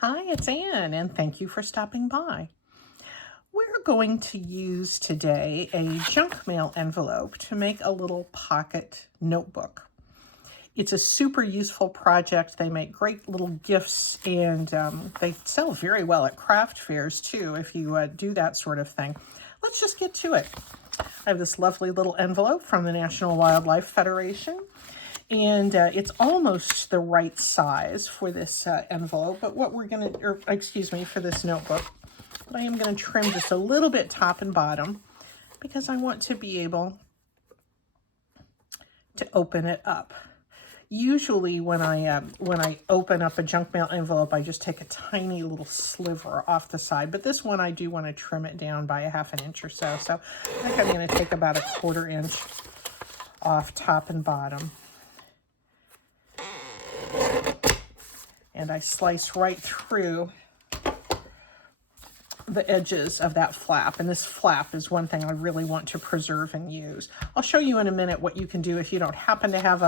Hi, it's Anne, and thank you for stopping by. We're going to use today a junk mail envelope to make a little pocket notebook. It's a super useful project. They make great little gifts, and they sell very well at craft fairs too if you do that sort of thing. Let's just get to it. I have this lovely little envelope from the National Wildlife Federation. And it's almost the right size for this envelope, but what we're going to, or excuse me, for this notebook. But I am going to trim just a little bit top and bottom because I want to be able to open it up. Usually when I open up a junk mail envelope, I just take a tiny little sliver off the side. But this one, I do want to trim it down by a ½ inch or so. So I think I'm going to take about a ½ inch off top and bottom. And I slice right through the edges of that flap. And this flap is one thing I really want to preserve and use. I'll show you in a minute what you can do if you don't happen to have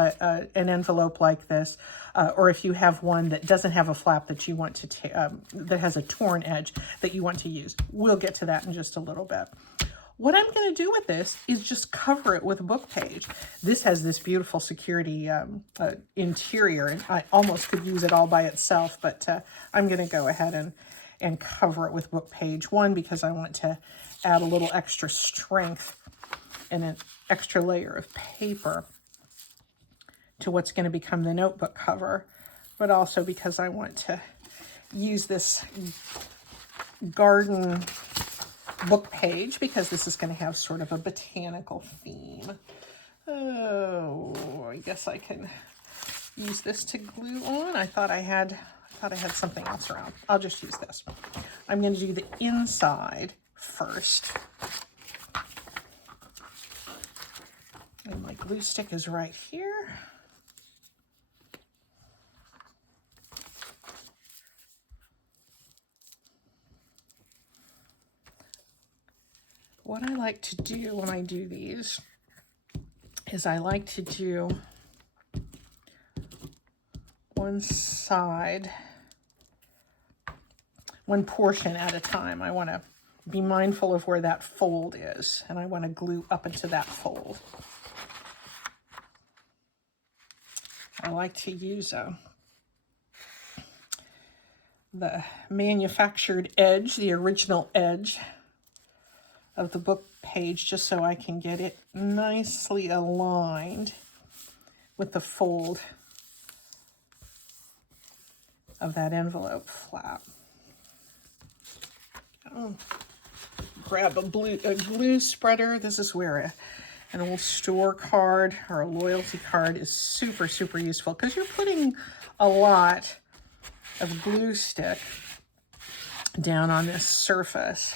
an envelope like this, or if you have one that doesn't have a flap that you want to, that has a torn edge that you want to use. We'll get to that in just a little bit. What I'm going to do with this is just cover it with a book page. This has this beautiful security interior, and I almost could use it all by itself, but I'm going to go ahead and cover it with book page. One, because I want to add a little extra strength and an extra layer of paper to what's going to become the notebook cover, but also because I want to use this garden book page because this is going to have sort of a botanical theme. Oh, I guess I can use this to glue on. I thought I had something else around. I'll just use this. I'm going to do the inside first. And my glue stick is right here. What I like to do when I do these is I like to do one side, one portion at a time. I want to be mindful of where that fold is, and I want to glue up into that fold. I like to use the manufactured edge, the original edge of the book page, just so I can get it nicely aligned with the fold of that envelope flap. Grab a glue spreader. This is where an old store card or a loyalty card is super, super useful because you're putting a lot of glue stick down on this surface.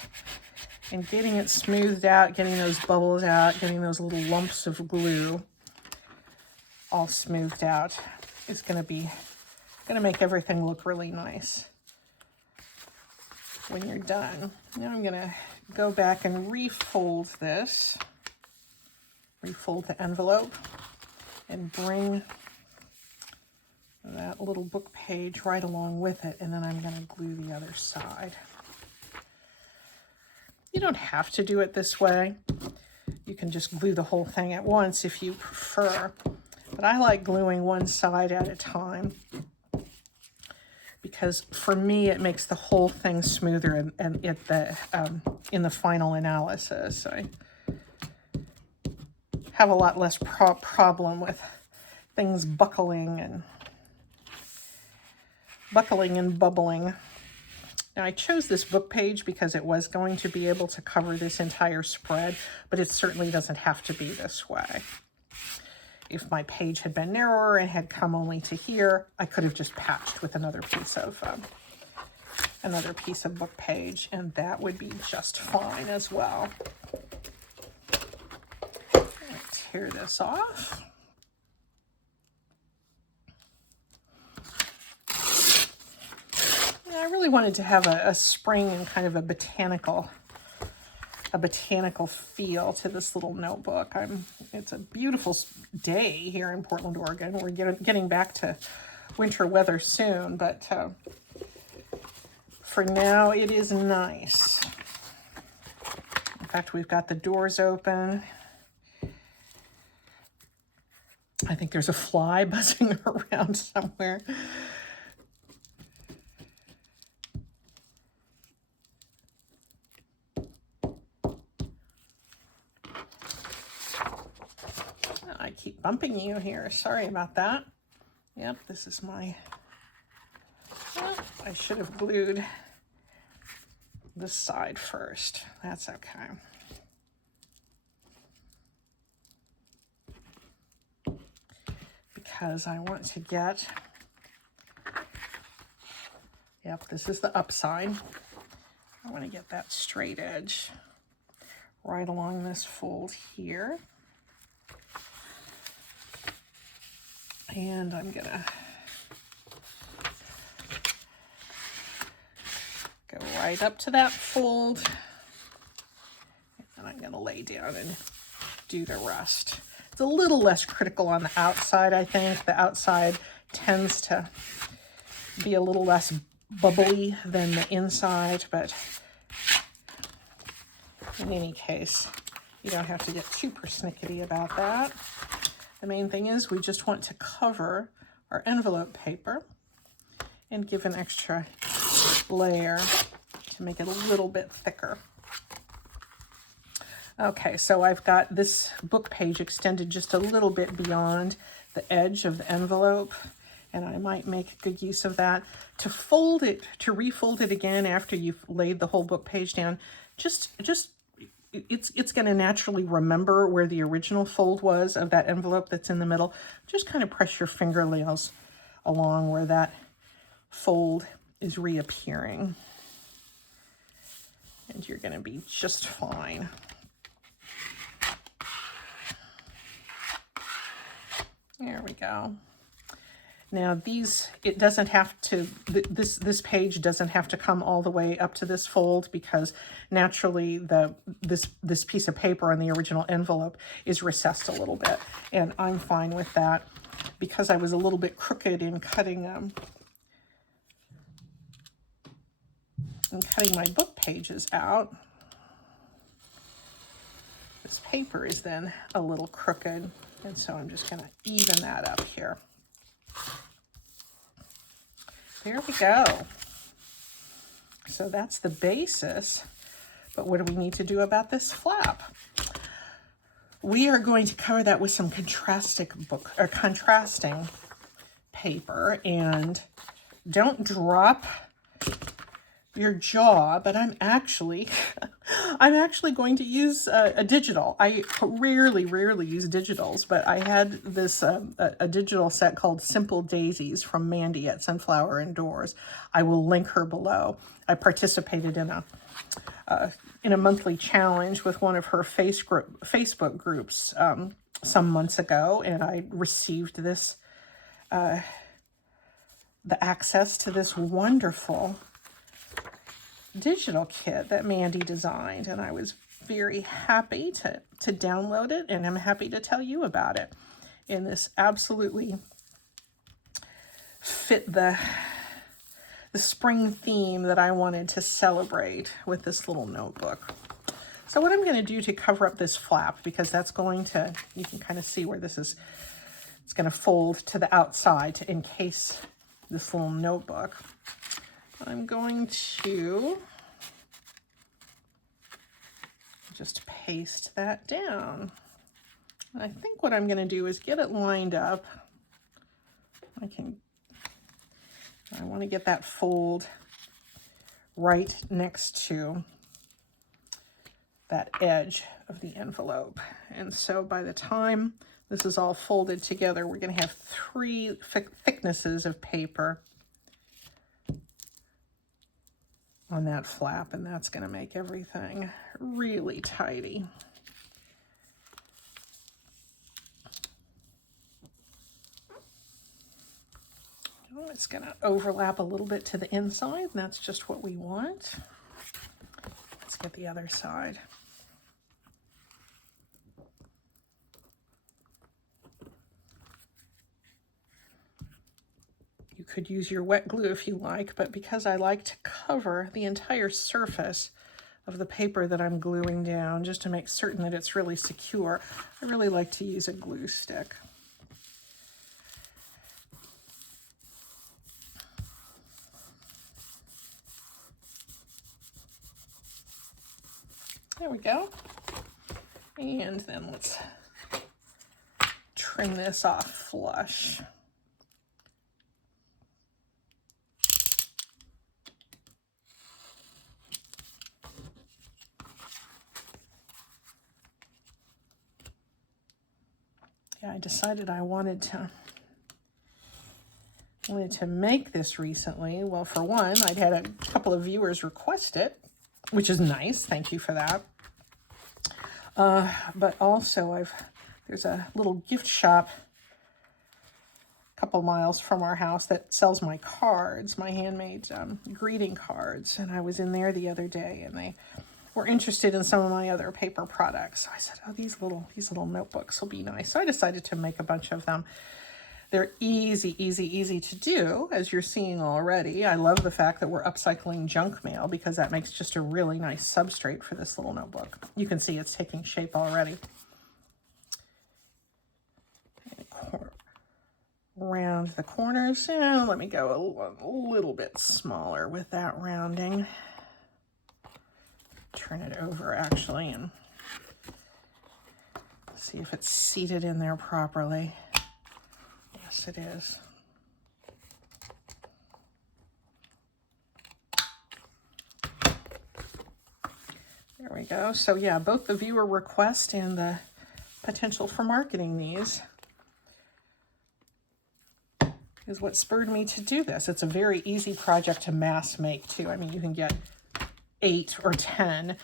And getting it smoothed out, getting those bubbles out, getting those little lumps of glue all smoothed out is going to make everything look really nice when you're done. Now I'm going to go back and refold this, refold the envelope, and bring that little book page right along with it, and then I'm going to glue the other side. You don't have to do it this way. You can just glue the whole thing at once if you prefer. But I like gluing one side at a time because for me it makes the whole thing smoother and in the final analysis. I have a lot less problem with things buckling and bubbling. Now, I chose this book page because it was going to be able to cover this entire spread, but it certainly doesn't have to be this way. If my page had been narrower and had come only to here, I could have just patched with another piece of book page, and that would be just fine as well. Let's tear this off. I really wanted to have a spring and kind of a botanical feel to this little notebook. It's a beautiful day here in Portland, Oregon. We're getting back to winter weather soon, but for now, it is nice. In fact, we've got the doors open. I think there's a fly buzzing around somewhere. I keep bumping you here. Sorry about that. Yep, this is my... Well, I should have glued this side first. That's okay. Because I want to get... Yep, this is the upside. I want to get that straight edge right along this fold here. And I'm gonna go right up to that fold, and I'm gonna lay down and do the rest. It's a little less critical on the outside, I think. The outside tends to be a little less bubbly than the inside, but in any case, you don't have to get too persnickety about that. The main thing is we just want to cover our envelope paper and give an extra layer to make it a little bit thicker. Okay, so I've got this book page extended just a little bit beyond the edge of the envelope, and I might make good use of that. To fold it, to refold it again after you've laid the whole book page down, it's going to naturally remember where the original fold was of that envelope that's in the middle. Just kind of press your fingernails along where that fold is reappearing. And you're going to be just fine. There we go. Now these, it doesn't have to, this page doesn't have to come all the way up to this fold, because naturally this piece of paper on the original envelope is recessed a little bit, and I'm fine with that because I was a little bit crooked in cutting my book pages out. This paper is then a little crooked, and so I'm just going to even that up here. There we go. So that's the basis, but what do we need to do about this flap? We are going to cover that with some contrasting paper, and don't drop your jaw, but I'm actually going to use a digital. I rarely use digitals, but I had this a digital set called Simple Daisies from Mandy at Sunflower Indoors. I will link her below. I participated in a monthly challenge with one of her Facebook groups some months ago, and I received this the access to this wonderful digital kit that Mandy designed, and I was very happy to download it, and I'm happy to tell you about it. And this absolutely fit the spring theme that I wanted to celebrate with this little notebook. So what I'm going to do to cover up this flap, because that's going to, you can kind of see where this is, it's going to fold to the outside to encase this little notebook. I'm going to just paste that down. And I think what I'm going to do is get it lined up. I want to get that fold right next to that edge of the envelope. And so by the time this is all folded together, we're going to have 3 thicknesses of paper on that flap, and that's going to make everything really tidy. Oh, it's going to overlap a little bit to the inside, and that's just what we want. Let's get the other side. You You could use your wet glue if you like, but because I like to cover the entire surface of the paper that I'm gluing down, just to make certain that it's really secure, I really like to use a glue stick. There we go. And then let's trim this off flush. Yeah, I decided I wanted to make this recently. Well, for one, I'd had a couple of viewers request it, which is nice. Thank you for that. But also there's a little gift shop a couple miles from our house that sells my cards, my handmade greeting cards. And I was in there the other day, and they were interested in some of my other paper products. So I said, oh, these little notebooks will be nice. So I decided to make a bunch of them. They're easy, easy, easy to do, as you're seeing already. I love the fact that we're upcycling junk mail, because that makes just a really nice substrate for this little notebook. You can see it's taking shape already. Round the corners. And let me go a little bit smaller with that rounding. Turn it over, actually, and see if it's seated in there properly. Yes, it is. There we go. So yeah, both the viewer request and the potential for marketing these is what spurred me to do this. It's a very easy project to mass make too. I mean, you can get 8 or 10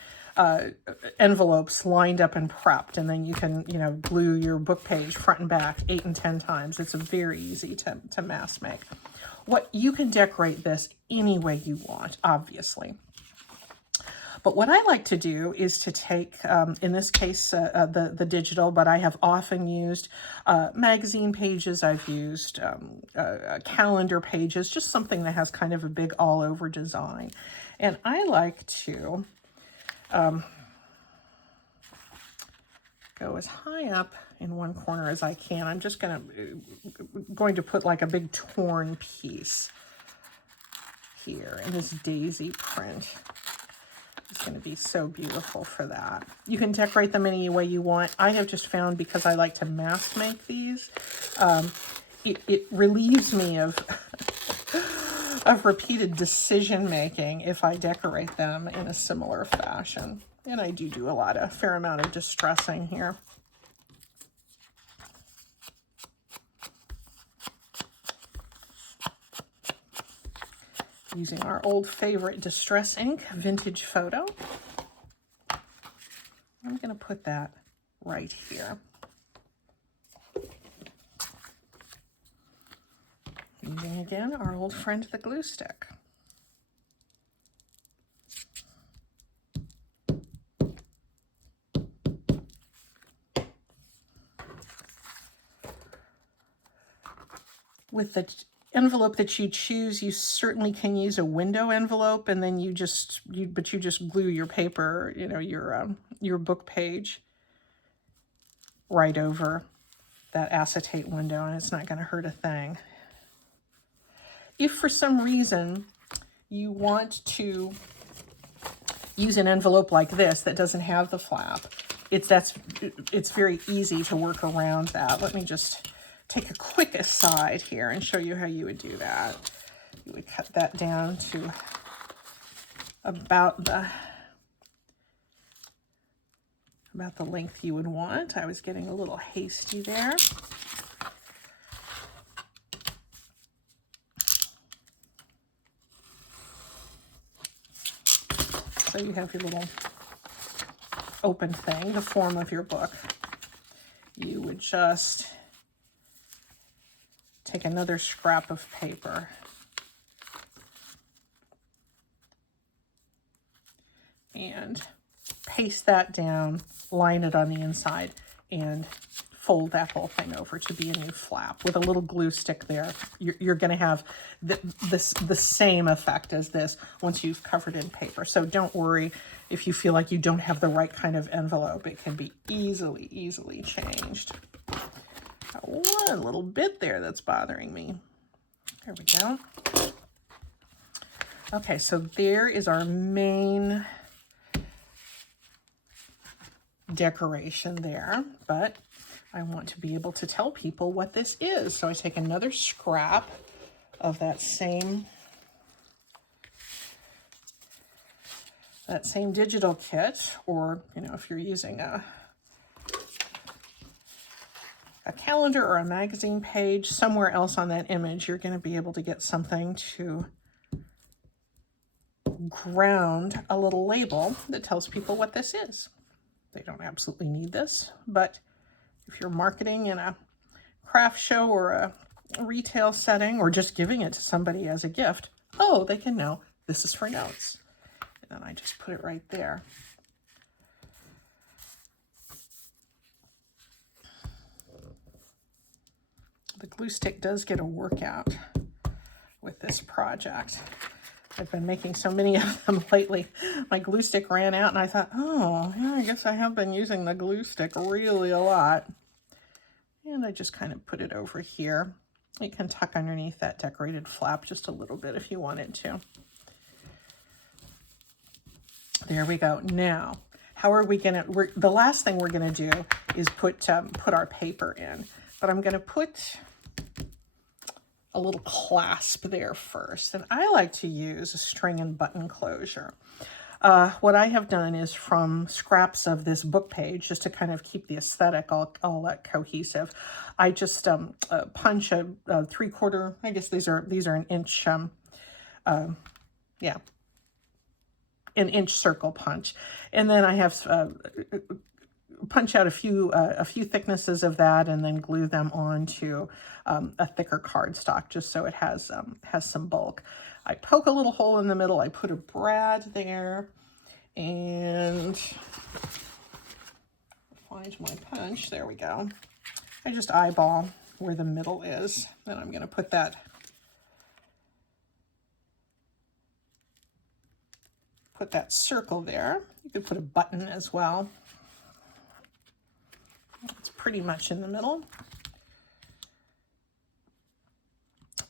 envelopes lined up and prepped, and then you can, you know, glue your book page front and back 8 and 10 times. It's very easy to mass make. What you can decorate this any way you want, obviously. But what I like to do is to take, in this case, the digital, but I have often used magazine pages. I've used calendar pages, just something that has kind of a big all-over design. And I like to go as high up in one corner as I can. I'm just going to put like a big torn piece here in this daisy print. It's going to be so beautiful for that. You can decorate them any way you want. I have just found, because I like to mass make these, it relieves me of of repeated decision making if I decorate them in a similar fashion. And I do a fair amount of distressing here. Using our old favorite Distress ink, Vintage Photo. I'm going to put that right here. Using again our old friend, the glue stick. With the envelope that you choose, you certainly can use a window envelope, and then you just glue your paper, you know, your book page right over that acetate window, and it's not going to hurt a thing. If for some reason you want to use an envelope like this that doesn't have the flap, it's very easy to work around that. Let me just take a quick aside here and show you how you would do that. You would cut that down to about the length you would want. I was getting a little hasty there. So you have your little open thing, the form of your book. You would just take another scrap of paper and paste that down, line it on the inside, and fold that whole thing over to be a new flap. With a little glue stick there, you're going to have the same effect as this once you've covered in paper. So don't worry if you feel like you don't have the right kind of envelope. It can be easily changed. Got one little bit there that's bothering me. There we go. Okay, so there is our main decoration there, but I want to be able to tell people what this is. So I take another scrap of that same digital kit, or, you know, if you're using a calendar or a magazine page, somewhere else on that image, you're going to be able to get something to ground a little label that tells people what this is. They don't absolutely need this, but if you're marketing in a craft show or a retail setting, or just giving it to somebody as a gift, oh, they can know this is for notes. And then I just put it right there. The glue stick does get a workout with this project. I've been making so many of them lately. My glue stick ran out and I thought, oh, yeah, I guess I have been using the glue stick really a lot. And I just kind of put it over here. You can tuck underneath that decorated flap just a little bit if you wanted to. There we go. Now, how are we gonna, the last thing we're gonna do is put our paper in, but I'm gonna put a little clasp there first. And I like to use a string and button closure. What I have done is, from scraps of this book page, just to kind of keep the aesthetic all cohesive, I just punch a 3/4, I guess these are an inch, yeah, an inch circle punch. And then I have punch out a few thicknesses of that, and then glue them onto a thicker cardstock, just so it has some bulk. I poke a little hole in the middle. I put a brad there, and find my punch. There we go. I just eyeball where the middle is. Then I'm going to put that circle there. You could put a button as well. It's pretty much in the middle.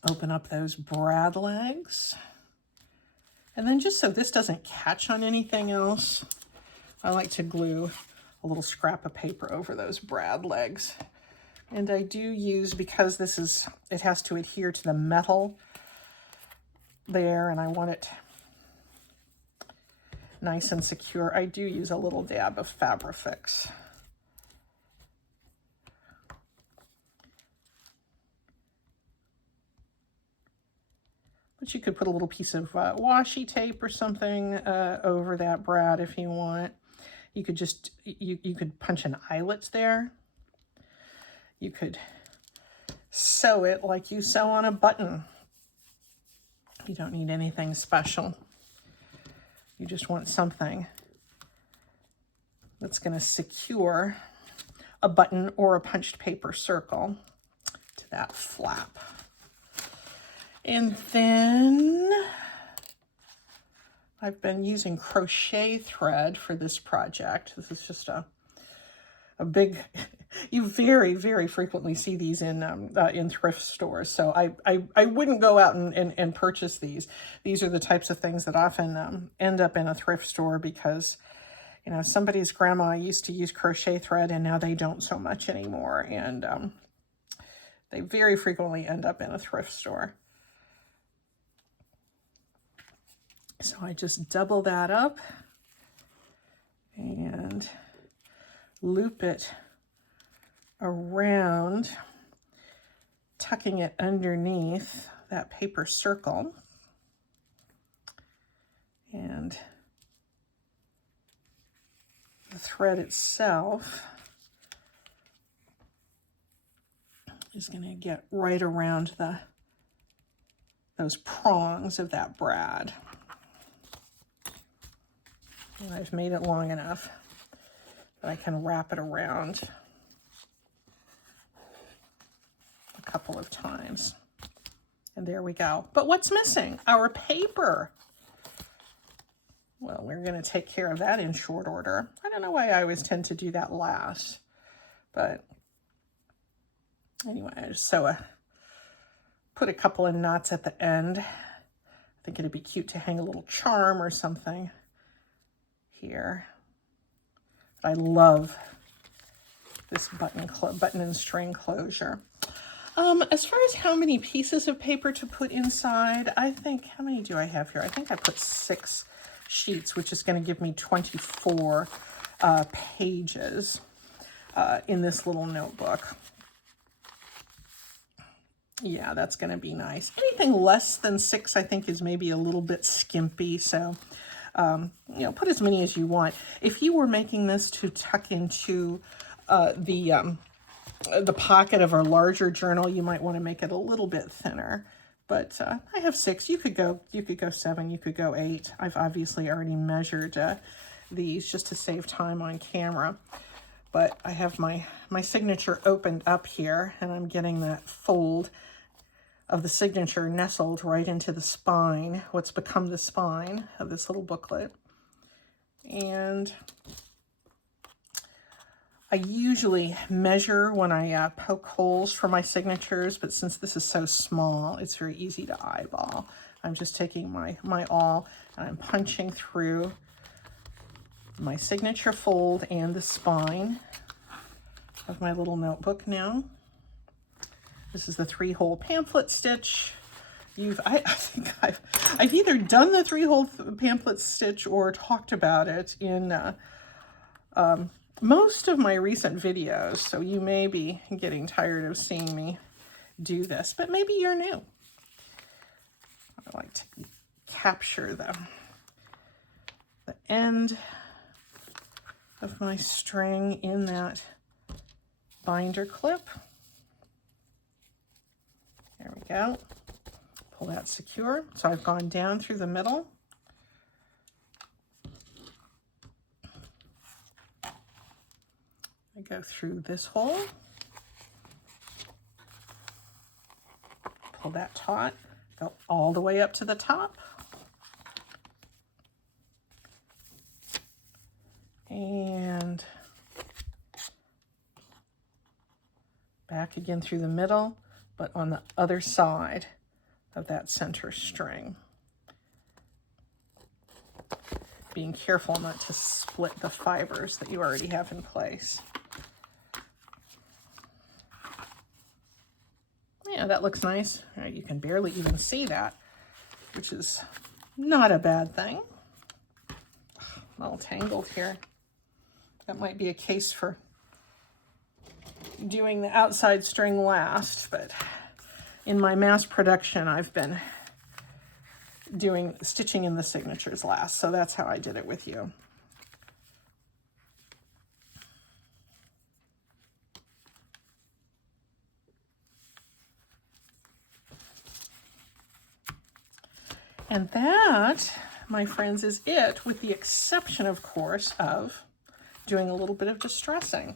Open up those brad legs. And then, just so this doesn't catch on anything else, I like to glue a little scrap of paper over those brad legs. And I do use, because it has to adhere to the metal there, and I want it nice and secure, I do use a little dab of Fabrifix. But you could put a little piece of washi tape or something over that brad if you want. You could just, you could punch an eyelet there. You could sew it like you sew on a button. You don't need anything special. You just want something that's going to secure a button or a punched paper circle to that flap. And then I've been using crochet thread for this project. This is just a big, you very, very frequently see these in thrift stores. So I wouldn't go out and purchase these. These are the types of things that often end up in a thrift store because, you know, somebody's grandma used to use crochet thread and now they don't so much anymore. And they very frequently end up in a thrift store. So I just double that up and loop it around, tucking it underneath that paper circle. And the thread itself is going to get right around those prongs of that brad. And I've made it long enough that I can wrap it around. couple of times. And there we go. But what's missing? Our paper. Well, we're going to take care of that in short order. I don't know why I always tend to do that last. But anyway, I just put a couple of knots at the end. I think it'd be cute to hang a little charm or something here. But I love this button and string closure. As far as how many pieces of paper to put inside, I think, how many do I have here? I think I put 6 sheets, which is going to give me 24 pages in this little notebook. Yeah, that's going to be nice. Anything less than 6, I think, is maybe a little bit skimpy. So, you know, put as many as you want. If you were making this to tuck into the pocket of a larger journal, you might want to make it a little bit thinner. But I have 6. You could go 7. You could go 8. I've obviously already measured these just to save time on camera. But I have my signature opened up here, and I'm getting that fold of the signature nestled right into the spine, what's become the spine of this little booklet. And I usually measure when I poke holes for my signatures, but since this is so small, it's very easy to eyeball. I'm just taking my awl and I'm punching through my signature fold and the spine of my little notebook now. This is the 3-hole pamphlet stitch. I think I've either done the 3-hole pamphlet stitch or talked about it in most of my recent videos, so you may be getting tired of seeing me do this, but maybe you're new. I like to capture the end of my string in that binder clip. There we go. Pull that secure. So I've gone down through the middle. I go through this hole, pull that taut, go all the way up to the top, and back again through the middle, but on the other side of that center string. Being careful not to split the fibers that you already have in place. Yeah, that looks nice. You can barely even see that, which is not a bad thing. A little tangled here. That might be a case for doing the outside string last, but in my mass production, I've been stitching in the signatures last, so that's how I did it with you. And that, my friends, is it, with the exception, of course, of doing a little bit of distressing.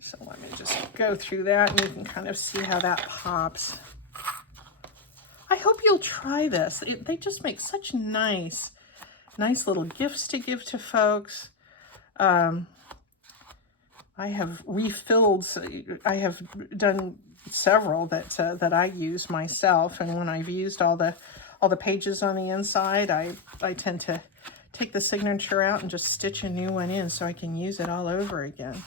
So let me just go through that, and you can kind of see how that pops. I hope you'll try this. They just make such nice little gifts to give to folks. I have refilled, I have done several that I use myself, and when I've used all the pages on the inside, I tend to take the signature out and just stitch a new one in so I can use it all over again.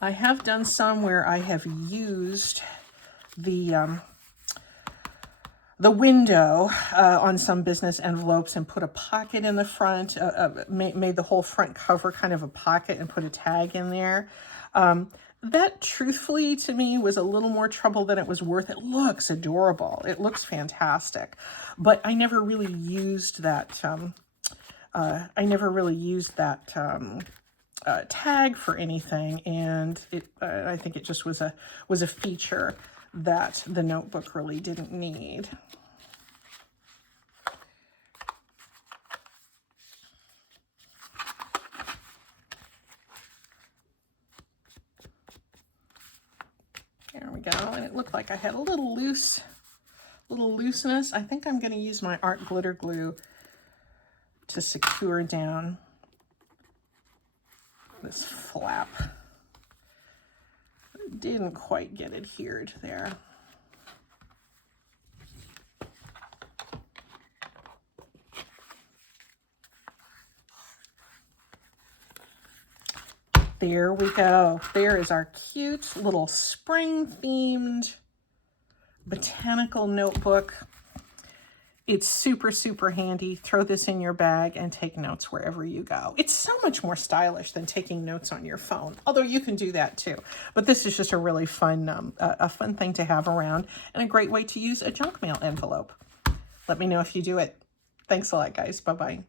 I have done some where I have used the window on some business envelopes and put a pocket in the front, made the whole front cover kind of a pocket and put a tag in there. That, truthfully, to me, was a little more trouble than it was worth. It looks adorable. It looks fantastic. But I never really used that, tag for anything, and I think it just was a feature that the notebook really didn't need. go. And it looked like I had a little looseness. I think I'm going to use my art glitter glue to secure down this flap. Didn't quite get adhered there. There we go. There is our cute little spring-themed botanical notebook. It's super, super handy. Throw this in your bag and take notes wherever you go. It's so much more stylish than taking notes on your phone, although you can do that too. But this is just a really fun, a fun thing to have around and a great way to use a junk mail envelope. Let me know if you do it. Thanks a lot, guys. Bye-bye.